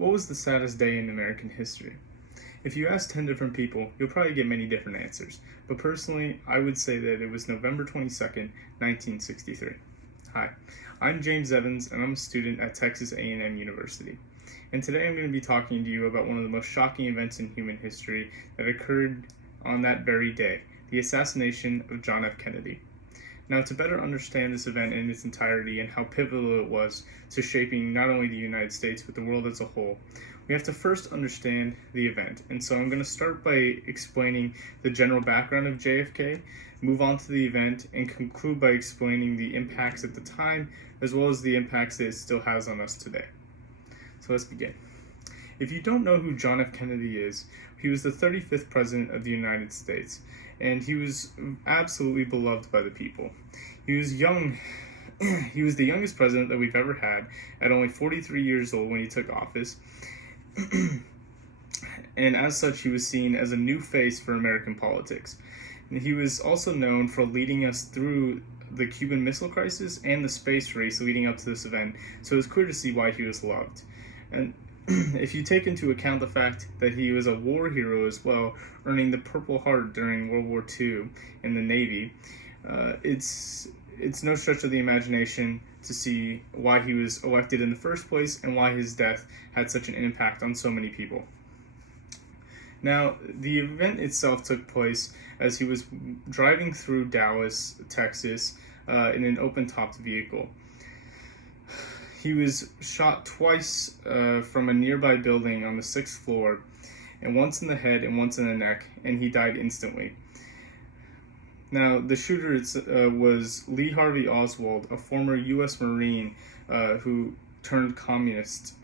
What was the saddest day in American history? If you ask 10 different people, you'll probably get many different answers. But personally, I would say that it was November 22nd, 1963. Hi, I'm James Evans, and I'm a student at Texas A&M University. And today I'm going to be talking to you about one of the most shocking events in human history that occurred on that very day, the assassination of John F. Kennedy. Now, to better understand this event in its entirety and how pivotal it was to shaping not only the United States but the world as a whole, we have to first understand the event. And so I'm going to start by explaining the general background of JFK, move on to the event, and conclude by explaining the impacts at the time as well as the impacts that it still has on us today. So let's begin. If you don't know who John F. Kennedy is, he was the 35th President of the United States, and he was absolutely beloved by the people. He was young. He was the youngest president that we've ever had, at only 43 years old when he took office. And as such, he was seen as a new face for American politics. And he was also known for leading us through the Cuban Missile Crisis and the space race leading up to this event, so it's clear to see why he was loved. And if you take into account the fact that he was a war hero as well, earning the Purple Heart during World War II in the Navy, it's no stretch of the imagination to see why he was elected in the first place and why his death had such an impact on so many people. Now, the event itself took place as he was driving through Dallas, Texas, in an open-topped vehicle. He was shot twice from a nearby building on the 6th floor, and once in the head and once in the neck, and he died instantly. Now, the shooter was Lee Harvey Oswald, a former U.S. Marine who turned communist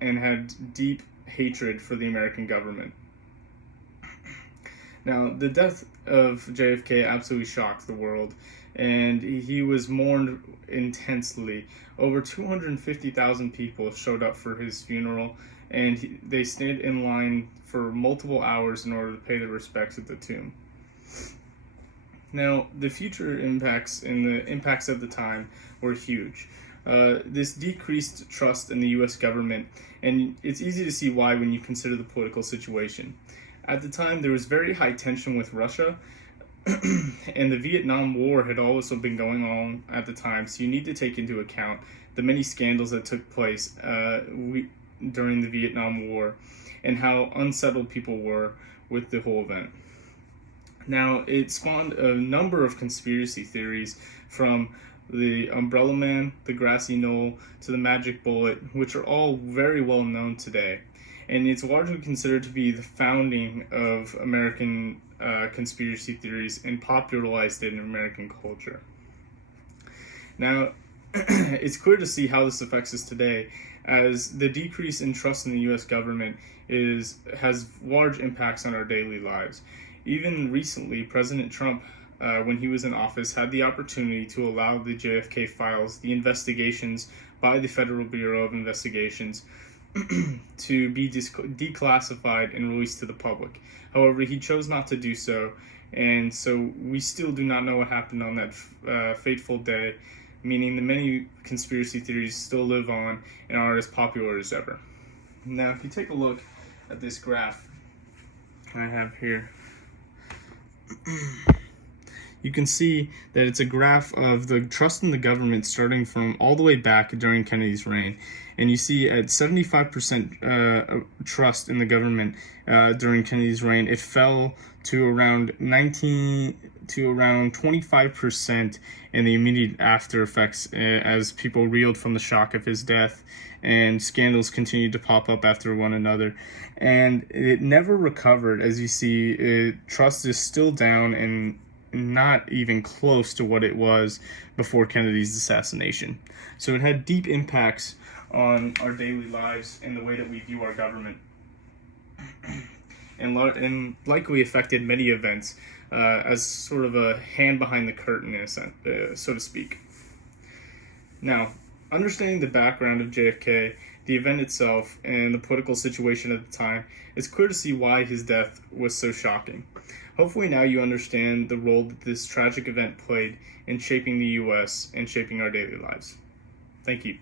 and had deep hatred for the American government. Now, the death of JFK absolutely shocked the world, and he was mourned intensely. Over 250,000 people showed up for his funeral, and they stayed in line for multiple hours in order to pay their respects at the tomb. Now, the future impacts and the impacts of the time were huge. This decreased trust in the U.S. government, and it's easy to see why when you consider the political situation. At the time, there was very high tension with Russia, and the Vietnam War had also been going on at the time, so you need to take into account the many scandals that took place during the Vietnam War and how unsettled people were with the whole event. Now, it spawned a number of conspiracy theories, from the Umbrella Man, the Grassy Knoll, to the Magic Bullet, which are all very well known today. And it's largely considered to be the founding of American conspiracy theories and popularized it in American culture. Now, it's clear to see how this affects us today, as the decrease in trust in the U.S. government has large impacts on our daily lives. Even recently, President Trump, when he was in office, had the opportunity to allow the JFK files, the investigations by the Federal Bureau of Investigations, to be declassified and released to the public. However, he chose not to do so, and so we still do not know what happened on that fateful day, meaning the many conspiracy theories still live on and are as popular as ever. Now, if you take a look at this graph I have here, you can see that it's a graph of the trust in the government starting from all the way back during Kennedy's reign. And you see at 75% trust in the government during Kennedy's reign, it fell to around 25% in the immediate after effects as people reeled from the shock of his death, and scandals continued to pop up after one another. And it never recovered. As you see, trust is still down and not even close to what it was before Kennedy's assassination. So it had deep impacts on our daily lives and the way that we view our government, and likely affected many events as sort of a hand behind the curtain, in a sense, so to speak. Now, understanding the background of JFK, the event itself, and the political situation at the time, it's clear to see why his death was so shocking. Hopefully now you understand the role that this tragic event played in shaping the U.S. and shaping our daily lives. Thank you.